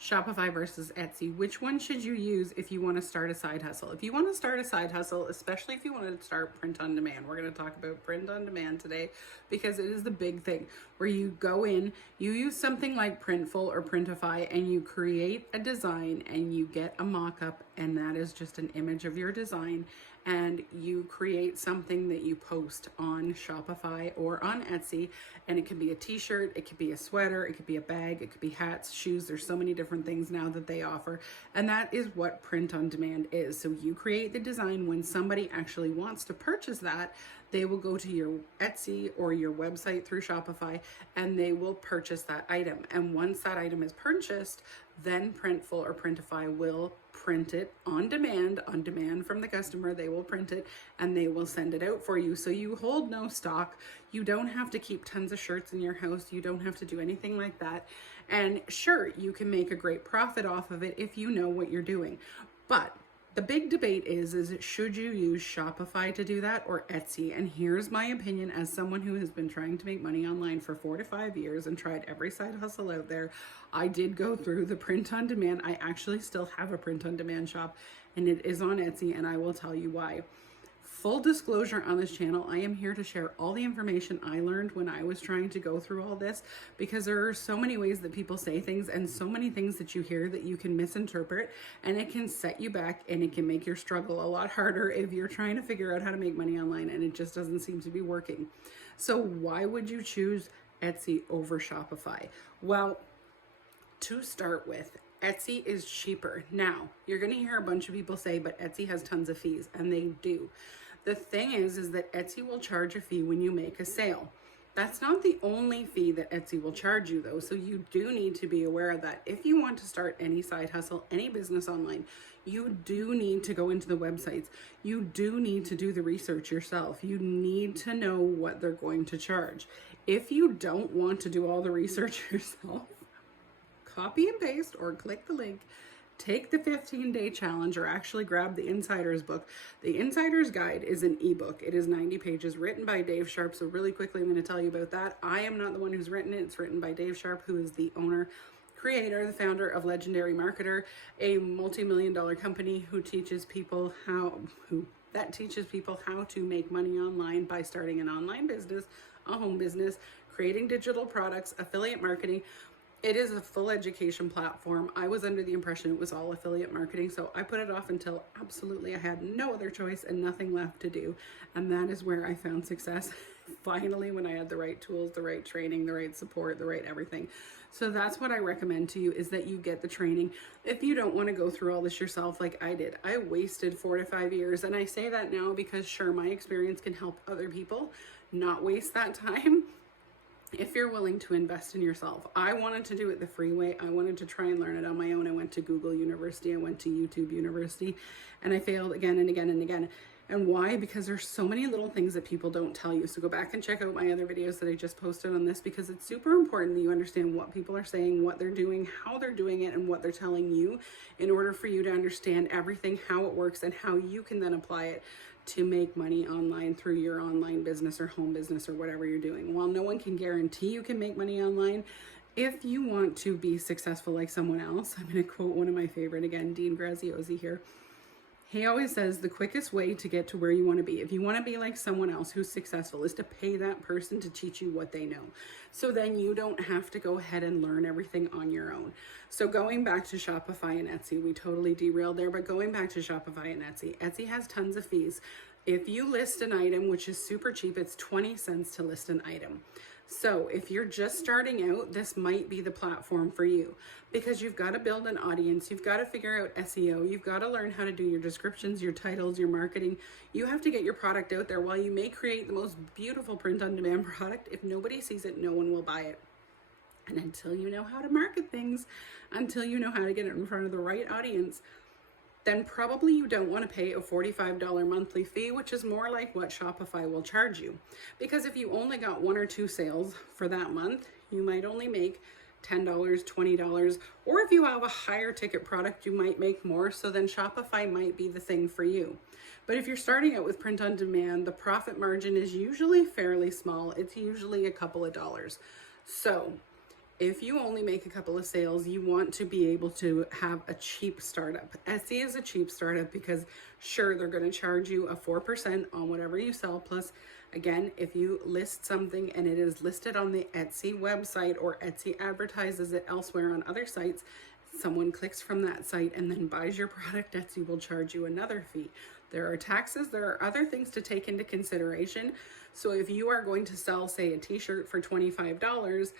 Shopify versus Etsy. Which one should you use if you want to start a side hustle? If you want to start a side hustle, especially if you want to start print on demand, we're going to talk about print on demand today because it is the big thing where you go in, you use something like Printful or Printify and you create a design and you get a mock-up, and that is just an image of your design, and you create something that you post on Shopify or on Etsy, and it can be a t-shirt, it could be a sweater, it could be a bag, it could be hats, shoes. There's so many different things now that they offer, and that is what print on demand is. So you create the design. When somebody actually wants to purchase that, they will go to your Etsy or your website through Shopify and they will purchase that item. And once that item is purchased, then Printful or Printify will print it on demand from the customer. They will print it and they will send it out for you. So you hold no stock. You don't have to keep tons of shirts in your house. You don't have to do anything like that. And sure, you can make a great profit off of it if you know what you're doing. But the big debate is should you use Shopify to do that or Etsy? And here's my opinion as someone who has been trying to make money online for 4 to 5 years and tried every side hustle out there. I did go through the print on demand. I actually still have a print on demand shop and it is on Etsy, and I will tell you why. Full disclosure on this channel, I am here to share all the information I learned when I was trying to go through all this, because there are so many ways that people say things and so many things that you hear that you can misinterpret, and it can set you back and it can make your struggle a lot harder if you're trying to figure out how to make money online and it just doesn't seem to be working. So why would you choose Etsy over Shopify? Well, to start with, Etsy is cheaper. Now, you're going to hear a bunch of people say, but Etsy has tons of fees, and they do. The thing is that Etsy will charge a fee when you make a sale. That's not the only fee that Etsy will charge you though, so you do need to be aware of that. If you want to start any side hustle, any business online, you do need to go into the websites. You do need to do the research yourself. You need to know what they're going to charge. If you don't want to do all the research yourself, copy and paste or click the link. Take the 15-day challenge, or actually grab the Insider's book. The Insider's Guide is an ebook. It is 90 pages written by Dave Sharp. So really quickly, I'm going to tell you about that. I am not the one who's written it. It's written by Dave Sharp, who is the owner, creator, the founder of Legendary Marketer, a multi-million-dollar company who teaches people how to make money online by starting an online business, a home business, creating digital products, affiliate marketing. It is a full education platform. I was under the impression it was all affiliate marketing, so I put it off until absolutely I had no other choice and nothing left to do. And that is where I found success finally, when I had the right tools, the right training, the right support, the right everything. So that's what I recommend to you, is that you get the training. If you don't want to go through all this yourself like I did, I wasted 4 to 5 years. And I say that now because sure, my experience can help other people not waste that time if you're willing to invest in yourself. I wanted to do it the free way. I wanted to try and learn it on my own. I went to Google University, I went to YouTube University, and I failed again and again and again. And why? Because there's so many little things that people don't tell you. So go back and check out my other videos that I just posted on this, because it's super important that you understand what people are saying, what they're doing, how they're doing it, and what they're telling you, in order for you to understand everything, how it works, and how you can then apply it to make money online through your online business or home business or whatever you're doing. While no one can guarantee you can make money online, if you want to be successful like someone else, I'm going to quote one of my favorite again, Dean Graziosi here. He always says the quickest way to get to where you want to be, if you want to be like someone else who's successful, is to pay that person to teach you what they know. So then you don't have to go ahead and learn everything on your own. So going back to Shopify and Etsy, we totally derailed there, but going back to Shopify and Etsy, Etsy has tons of fees. If you list an item, which is super cheap, it's 20 cents to list an item. So if you're just starting out, this might be the platform for you, because you've got to build an audience. You've got to figure out SEO. You've got to learn how to do your descriptions, your titles, your marketing. You have to get your product out there. While you may create the most beautiful print-on-demand product, if nobody sees it, no one will buy it. And until you know how to market things, until you know how to get it in front of the right audience, then probably you don't want to pay a $45 monthly fee, which is more like what Shopify will charge you. Because if you only got 1 or 2 sales for that month, you might only make $10, $20, or if you have a higher ticket product, you might make more. So then Shopify might be the thing for you. But if you're starting out with print on demand, the profit margin is usually fairly small. It's usually a couple of dollars. So if you only make a couple of sales, you want to be able to have a cheap startup. Etsy is a cheap startup because sure, they're going to charge you a 4% on whatever you sell. Plus, again, if you list something and it is listed on the Etsy website or Etsy advertises it elsewhere on other sites, someone clicks from that site and then buys your product, Etsy will charge you another fee. There are taxes, there are other things to take into consideration. So if you are going to sell, say, a t-shirt for $25,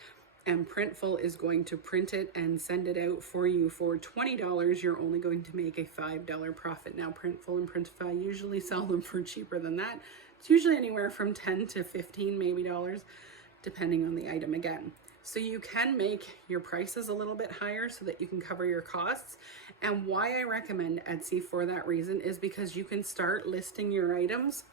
and Printful is going to print it and send it out for you for $20, you're only going to make a $5 profit. Now, Printful and Printify usually sell them for cheaper than that. It's usually anywhere from 10 to 15 maybe dollars, depending on the item again. So you can make your prices a little bit higher so that you can cover your costs. And why I recommend Etsy for that reason is because you can start listing your items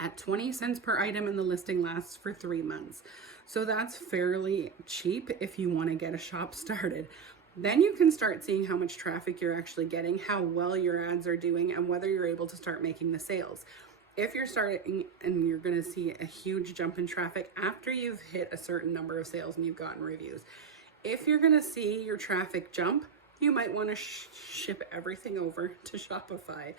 at 20 cents per item and the listing lasts for 3 months. So that's fairly cheap if you want to get a shop started. Then you can start seeing how much traffic you're actually getting, how well your ads are doing, and whether you're able to start making the sales. If you're starting and you're going to see a huge jump in traffic after you've hit a certain number of sales and you've gotten reviews. If you're going to see your traffic jump, you might want to ship everything over to Shopify.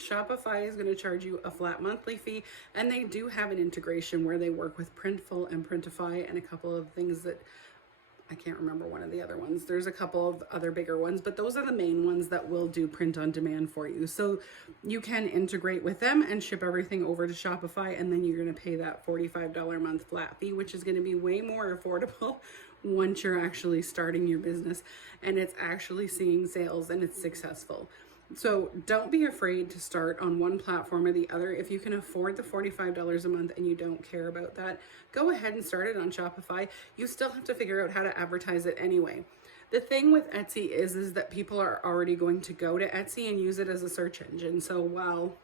Shopify is going to charge you a flat monthly fee, and they do have an integration where they work with Printful and Printify and a couple of things that I can't remember one of the other ones. There's a couple of other bigger ones, but those are the main ones that will do print on demand for you. So you can integrate with them and ship everything over to Shopify, and then you're going to pay that $45 a month flat fee, which is going to be way more affordable once you're actually starting your business and it's actually seeing sales and it's successful. So don't be afraid to start on one platform or the other. If you can afford the $45 a month and you don't care about that, go ahead and start it on Shopify. You still have to figure out how to advertise it anyway. The thing with Etsy is that people are already going to go to Etsy and use it as a search engine. So while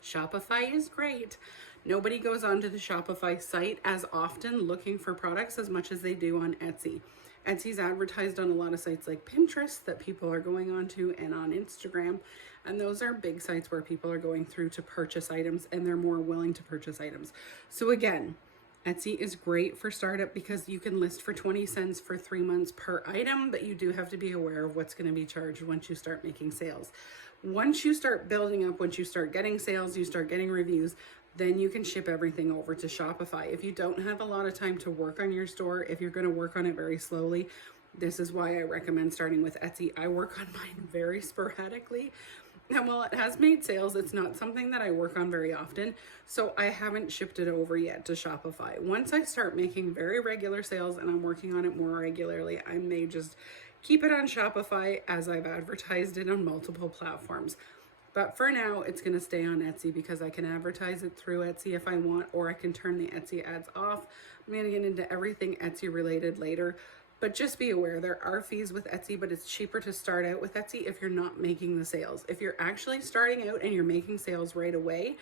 Shopify is great, nobody goes onto the Shopify site as often looking for products as much as they do on Etsy. Etsy's advertised on a lot of sites like Pinterest that people are going onto and on Instagram. And those are big sites where people are going through to purchase items and they're more willing to purchase items. So again, Etsy is great for startup because you can list for 20 cents for 3 months per item, but you do have to be aware of what's going to be charged once you start making sales. Once you start building up, once you start getting sales, you start getting reviews, then you can ship everything over to Shopify. If you don't have a lot of time to work on your store, if you're going to work on it very slowly, this is why I recommend starting with Etsy. I work on mine very sporadically. And while it has made sales, it's not something that I work on very often. So I haven't shipped it over yet to Shopify. Once I start making very regular sales and I'm working on it more regularly, I may just keep it on Shopify as I've advertised it on multiple platforms. But for now, it's going to stay on Etsy because I can advertise it through Etsy if I want, or I can turn the Etsy ads off. I'm going to get into everything Etsy related later. But just be aware, there are fees with Etsy, but it's cheaper to start out with Etsy if you're not making the sales. If you're actually starting out and you're making sales right away,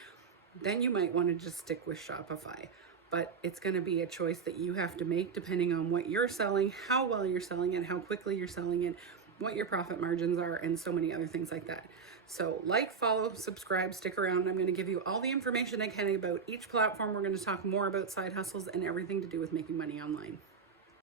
then you might want to just stick with Shopify. But it's going to be a choice that you have to make depending on what you're selling, how well you're selling it, how quickly you're selling it, what your profit margins are, and so many other things like that. So like, follow, subscribe, stick around. I'm going to give you all the information I can about each platform. We're going to talk more about side hustles and everything to do with making money online.